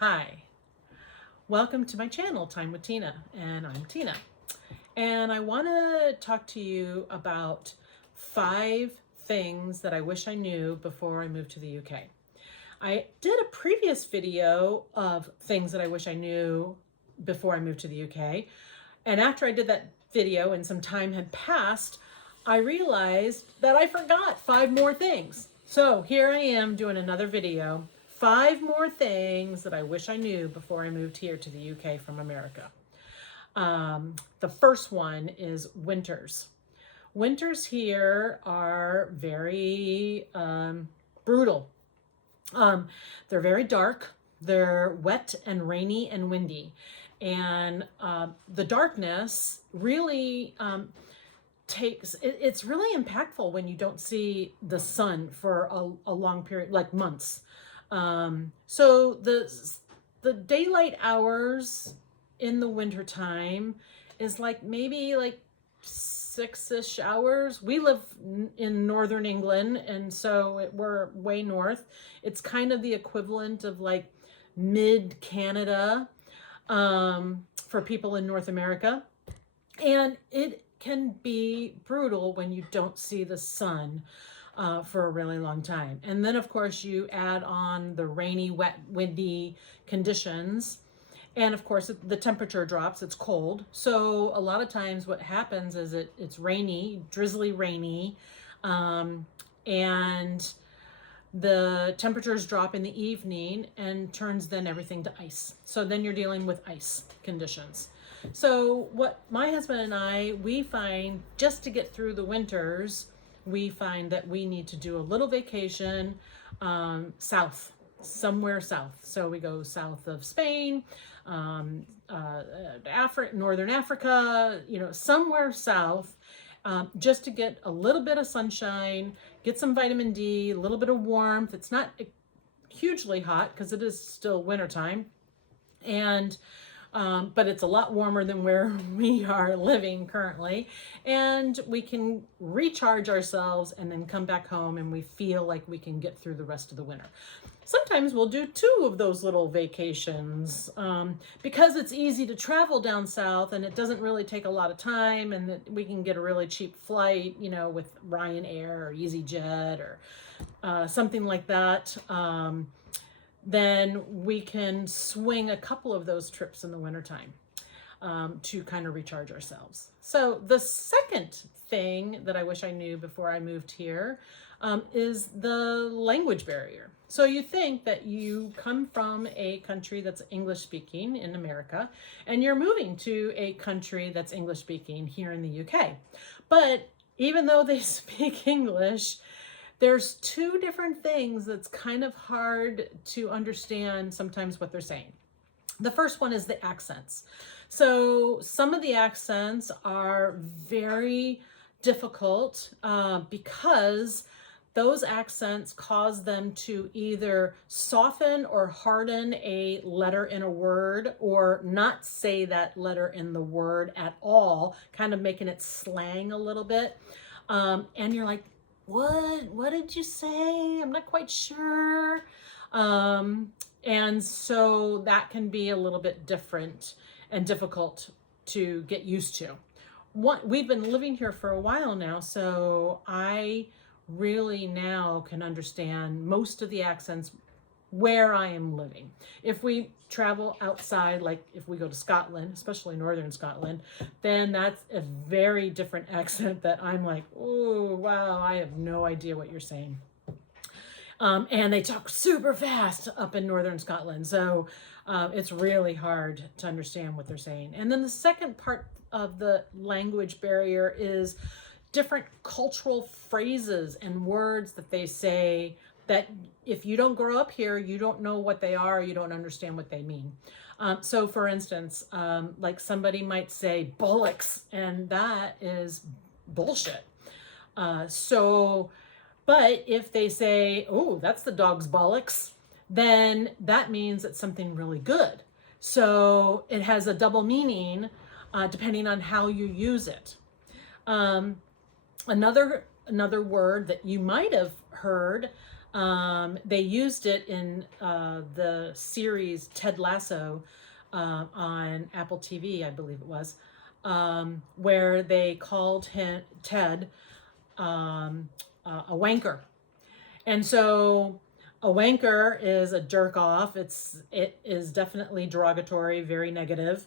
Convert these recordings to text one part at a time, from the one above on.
Hi, welcome to my channel, Time with Tina, and I'm Tina. And I want to talk to you about 5 things that I wish I knew before I moved to the UK. I did a previous video of things that I wish I knew before I moved to the UK. And after I did that video and some time had passed, I realized that I forgot 5 more things. So here I am doing another video, 5 more things that I wish I knew before I moved here to the UK from America. The first one is winters. Winters here are very brutal. They're very dark. They're wet and rainy and windy. And the darkness really it's really impactful when you don't see the sun for a long period, like months. So the daylight hours in the wintertime is like maybe like 6-ish hours. We live in northern England, and so we're way north. It's kind of the equivalent of like mid Canada for people in North America. And it can be brutal when you don't see the sun for a really long time. And then, of course, you add on the rainy, wet, windy conditions. And of course, the temperature drops, it's cold. So a lot of times what happens is it's rainy, drizzly rainy, and the temperatures drop in the evening and turns then everything to ice. So then you're dealing with ice conditions. So what my husband and we find just to get through the winters, we find that we need to do a little vacation south, somewhere south. So we go south of Spain, Northern Africa, somewhere south, just to get a little bit of sunshine, get some vitamin D, a little bit of warmth. It's not hugely hot because it is still wintertime. And but it's a lot warmer than where we are living currently, and we can recharge ourselves and then come back home and we feel like we can get through the rest of the winter. Sometimes we'll do 2 of those little vacations because it's easy to travel down south and it doesn't really take a lot of time, and that we can get a really cheap flight, with Ryanair or EasyJet or something like that. Then we can swing a couple of those trips in the wintertime to kind of recharge ourselves. So the second thing that I wish I knew before I moved here is the language barrier. So you think that you come from a country that's English speaking in America, and you're moving to a country that's English speaking here in the UK. But even though they speak English, there's 2 different things that's kind of hard to understand sometimes what they're saying. The first one is the accents. So some of the accents are very difficult because those accents cause them to either soften or harden a letter in a word, or not say that letter in the word at all, kind of making it slang a little bit. And you're like, what did you say? I'm not quite sure. And so that can be a little bit different and difficult to get used to. We've been living here for a while now, so I really now can understand most of the accents where I am living. If we travel outside, like if we go to Scotland, especially northern Scotland, then that's a very different accent that I'm like, oh, wow, I have no idea what you're saying. And they talk super fast up in northern Scotland. So it's really hard to understand what they're saying. And then the second part of the language barrier is different cultural phrases and words that they say that if you don't grow up here, you don't know what they are, you don't understand what they mean. So for instance, like somebody might say bollocks, and that is bullshit. But if they say, oh, that's the dog's bollocks, then that means it's something really good. So it has a double meaning depending on how you use it. Another word that you might have heard They used it in the series Ted Lasso on Apple TV, I believe it was, where they called him Ted a wanker. And so a wanker is a jerk off. It is definitely derogatory, very negative.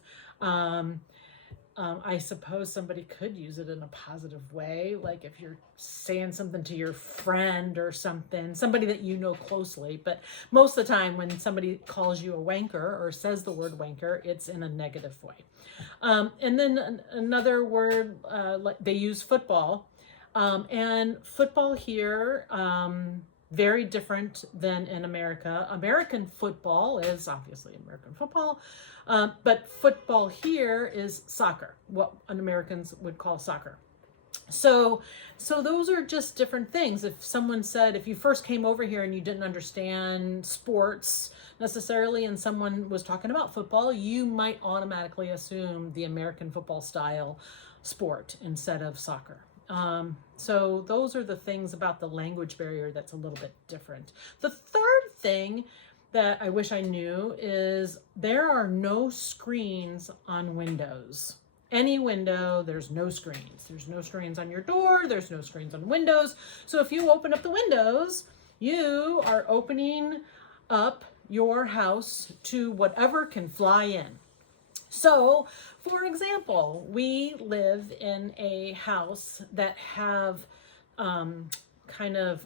I suppose somebody could use it in a positive way, like if you're saying something to your friend or something, somebody that you know closely. But most of the time, when somebody calls you a wanker or says the word wanker, it's in a negative way. And then another word, they use football. And football here, very different than in America. American football is obviously American football, but football here is soccer, what Americans would call soccer. So those are just different things. If someone said, if you first came over here and you didn't understand sports necessarily, and someone was talking about football, you might automatically assume the American football style sport instead of soccer. So those are the things about the language barrier that's a little bit different. The third thing that I wish I knew is there are no screens on windows. Any window, there's no screens. There's no screens on your door. There's no screens on windows. So if you open up the windows, you are opening up your house to whatever can fly in. So, for example, we live in a house that have kind of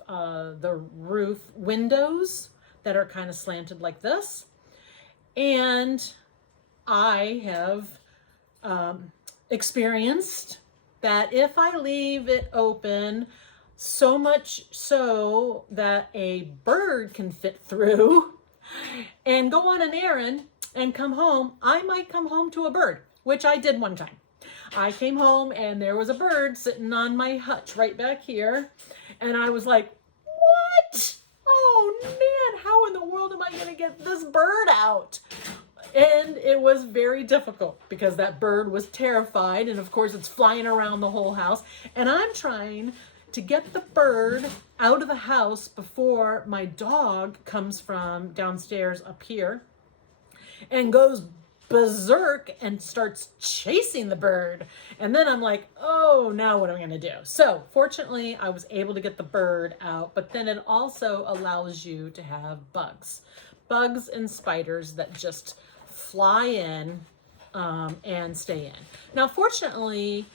the roof windows that are kind of slanted like this. And I have experienced that if I leave it open, so much so that a bird can fit through and go on an errand and come home, I might come home to a bird, which I did one time. I came home and there was a bird sitting on my hutch right back here. And I was like, what? Oh man, how in the world am I going to get this bird out? And it was very difficult because that bird was terrified. And of course it's flying around the whole house. And I'm trying to get the bird out of the house before my dog comes from downstairs up here and goes berserk and starts chasing the bird. And then I'm like, oh, now what am I going to do? So fortunately, I was able to get the bird out, but then it also allows you to have bugs and spiders that just fly in and stay in. Now, fortunately,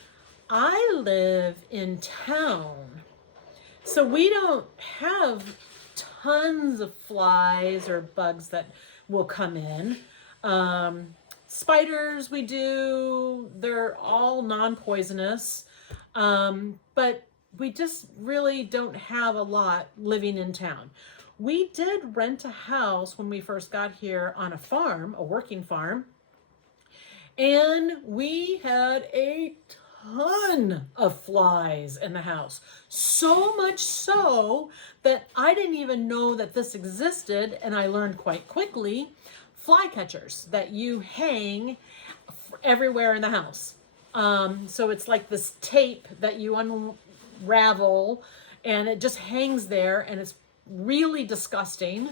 I live in town, so we don't have tons of flies or bugs that will come in. Spiders we do, they're all non-poisonous, but we just really don't have a lot living in town. We did rent a house when we first got here on a farm, a working farm, and we had a ton of flies in the house. So much so that I didn't even know that this existed, and I learned quite quickly. Fly catchers that you hang everywhere in the house. So it's like this tape that you unravel and it just hangs there, and it's really disgusting.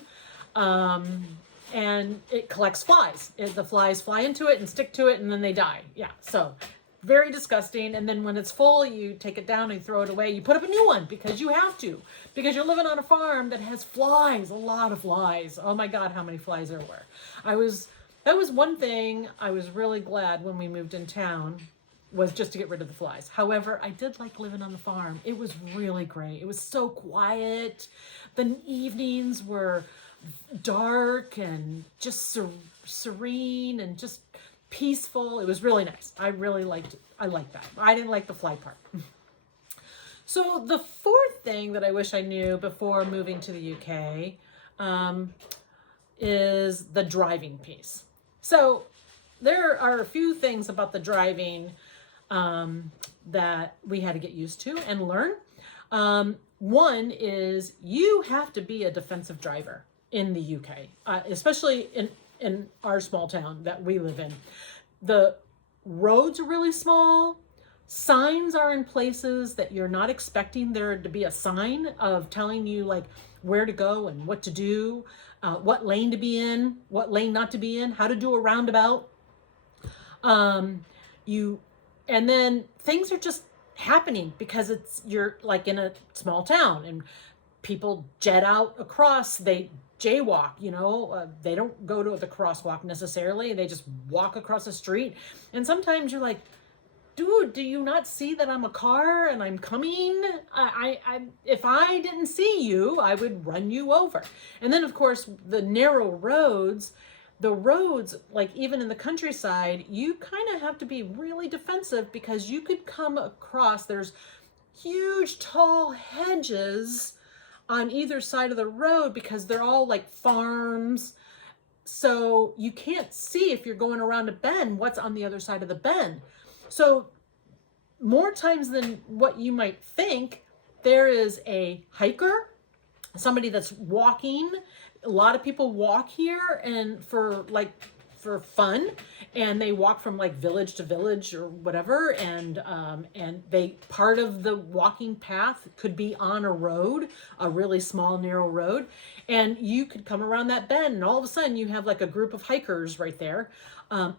And it collects flies. The flies fly into it and stick to it and then they die. Yeah, so very disgusting. And then when it's full, you take it down and throw it away. You put up a new one because you have to, because you're living on a farm that has flies, a lot of flies. Oh my God, how many flies there were. That was one thing I was really glad when we moved in town, was just to get rid of the flies. However, I did like living on the farm. It was really great. It was so quiet. The evenings were dark and just serene and just peaceful. It was really nice. I really liked it. I liked that. I didn't like the fly part. So the fourth thing that I wish I knew before moving to the UK is the driving piece. So there are a few things about the driving that we had to get used to and learn. One is you have to be a defensive driver in the UK, especially in our small town that we live in. The roads are really small. Signs are in places that you're not expecting there to be a sign of telling you, like, where to go and what to do, what lane to be in, what lane not to be in, how to do a roundabout. You, and then things are just happening because you're like in a small town and people jet out across, they jaywalk, they don't go to the crosswalk necessarily. They just walk across the street. And sometimes you're like, dude, do you not see that I'm a car and I'm coming? If I didn't see you, I would run you over. And then of course the narrow roads, like even in the countryside, you kind of have to be really defensive because you could come across, there's huge tall hedges on either side of the road because they're all like farms. So you can't see if you're going around a bend, what's on the other side of the bend. So more times than what you might think, there is a hiker, somebody that's walking. A lot of people walk here and for fun, and they walk from like village to village or whatever, and they, part of the walking path could be on a road, a really small narrow road, and you could come around that bend and all of a sudden you have like a group of hikers right there.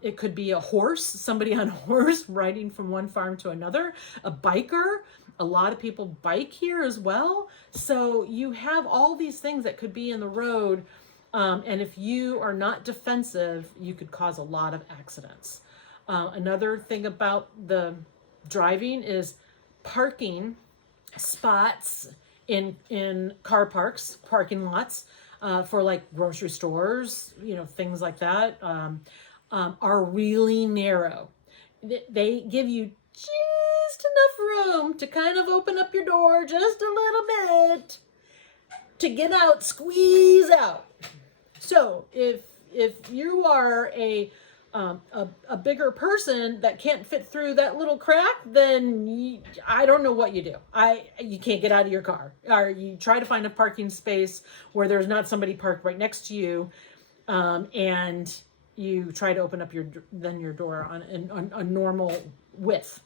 It could be a horse, somebody on a horse riding from one farm to another, a biker. A lot of people bike here as well. So you have all these things that could be in the road. And if you are not defensive, you could cause a lot of accidents. Another thing about the driving is parking spots in car parks, parking lots, for like grocery stores, things like that, are really narrow. They give you just enough room to kind of open up your door just a little bit to get out, squeeze out. So if you are a bigger person that can't fit through that little crack, then I don't know what you do. You can't get out of your car, or you try to find a parking space where there's not somebody parked right next to you, and you try to open up your door on a normal width.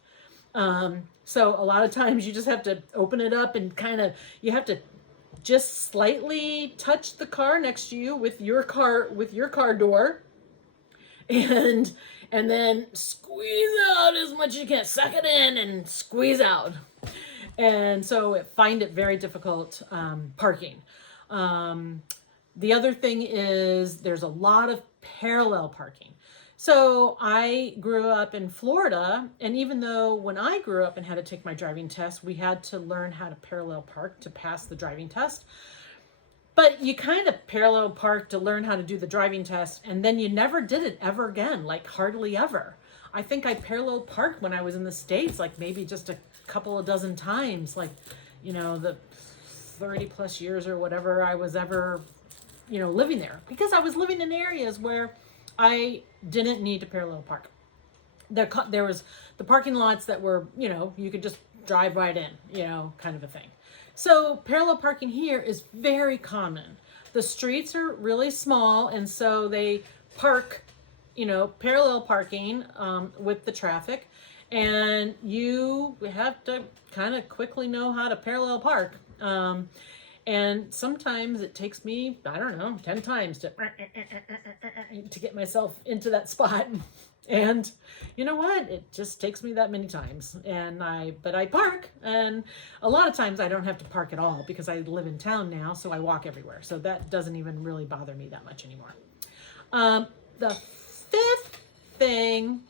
So a lot of times you just have to open it up and you have to just slightly touch the car next to you with your car door, and then squeeze out as much as you can. Suck it in and squeeze out. And so find it very difficult parking. The other thing is there's a lot of parallel parking. So I grew up in Florida, and even though when I grew up and had to take my driving test, we had to learn how to parallel park to pass the driving test. But you kind of parallel park to learn how to do the driving test, and then you never did it ever again, like hardly ever. I think I parallel parked when I was in the States, like maybe just a couple of dozen times, like, the 30 plus years or whatever I was ever, living there. Because I was living in areas where I didn't need to parallel park. There was the parking lots that were, you could just drive right in, kind of a thing. So parallel parking here is very common. The streets are really small, and so they park, parallel parking with the traffic, and you have to kind of quickly know how to parallel park. And sometimes it takes me, 10 times to get myself into that spot. And you know what? It just takes me that many times. But I park, and a lot of times I don't have to park at all because I live in town now, so I walk everywhere. So that doesn't even really bother me that much anymore. The fifth thing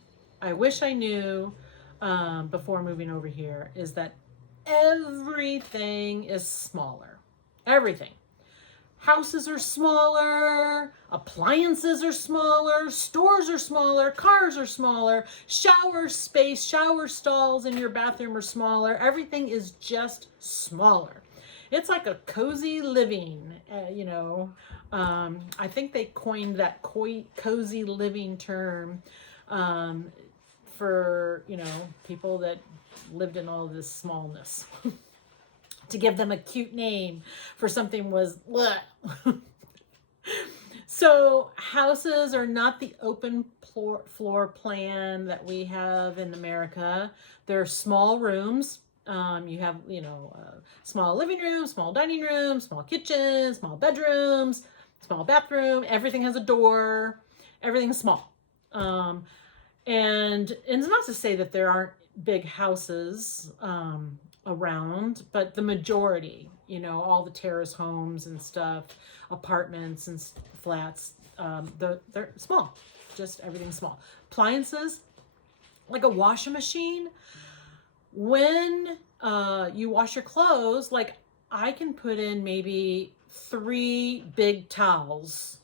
I wish I knew before moving over here is that everything is smaller. Everything. Houses are smaller, appliances are smaller, stores are smaller, cars are smaller, shower space, shower stalls in your bathroom are smaller. Everything is just smaller. It's like a cozy living, I think they coined that cozy living term for, people that lived in all this smallness. To give them a cute name for something was bleh. So houses are not the open floor plan that we have in America. They're small rooms, You have, small living room, small dining room, small kitchen, small bedrooms, small bathroom. Everything has a door. Everything's small. And it's not to say that there aren't big houses around, but the majority, all the terrace homes and stuff, apartments and flats, they're small. Just everything's small. Appliances, like a washing machine. When you wash your clothes, like I can put in maybe 3 big towels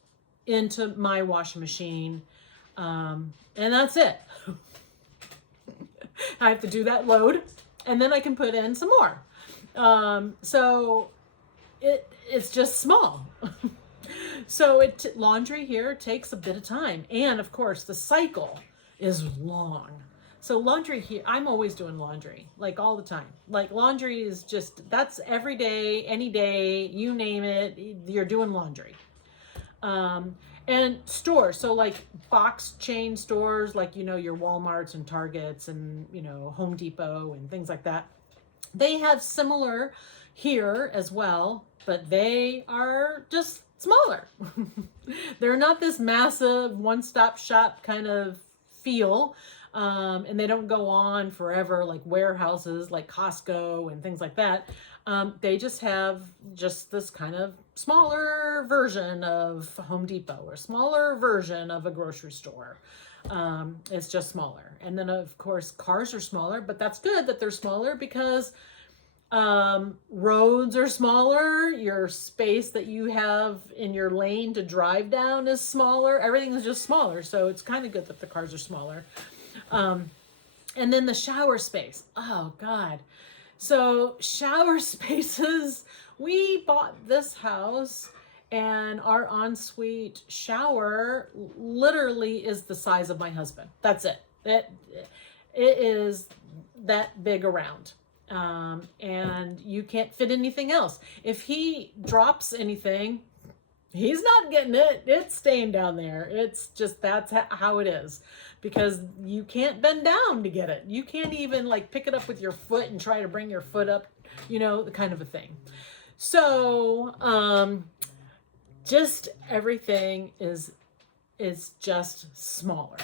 into my washing machine, and that's it. I have to do that load, and then I can put in some more. So it's just small. So laundry here takes a bit of time, and of course the cycle is long. So laundry here, I'm always doing laundry, like all the time. Like laundry is that's every day, any day, you name it, you're doing laundry. And stores, so like box chain stores, like, your Walmarts and Targets and, Home Depot and things like that. They have similar here as well, but they are just smaller. They're not this massive one-stop shop kind of feel. And they don't go on forever like warehouses like Costco and things like that. They just have this kind of smaller version of Home Depot or smaller version of a grocery store. It's just smaller. And then of course cars are smaller, but that's good that they're smaller because roads are smaller. Your space that you have in your lane to drive down is smaller. Everything is just smaller. So it's kind of good that the cars are smaller. And then the shower space. Oh God. So shower spaces, we bought this house and our ensuite shower literally is the size of my husband. That's it. It is that big around. And you can't fit anything else. If he drops anything, he's not getting it. It's staying down there. It's just, that's how it is, because you can't bend down to get it. You can't even like pick it up with your foot and try to bring your foot up, the kind of a thing. So, just everything is just smaller.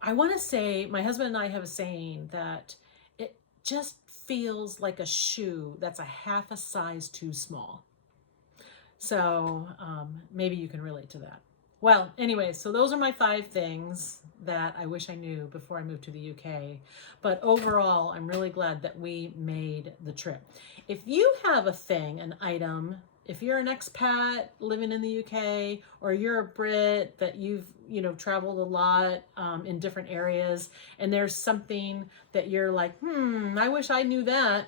I want to say, my husband and I have a saying that it just feels like a shoe that's a half a size too small. So maybe you can relate to that. Well, anyway, so those are my 5 things that I wish I knew before I moved to the UK. But overall, I'm really glad that we made the trip. If you have a thing, an item, if you're an expat living in the UK, or you're a Brit that you've traveled a lot in different areas, and there's something that you're like, I wish I knew that.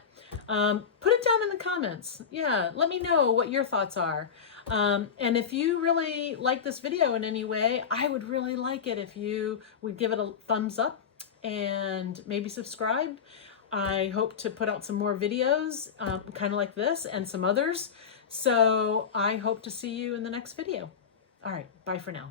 Put it down in the comments. Yeah, let me know what your thoughts are. And if you really like this video in any way, I would really like it if you would give it a thumbs up and maybe subscribe. I hope to put out some more videos kind of like this and some others. So I hope to see you in the next video. All right, bye for now.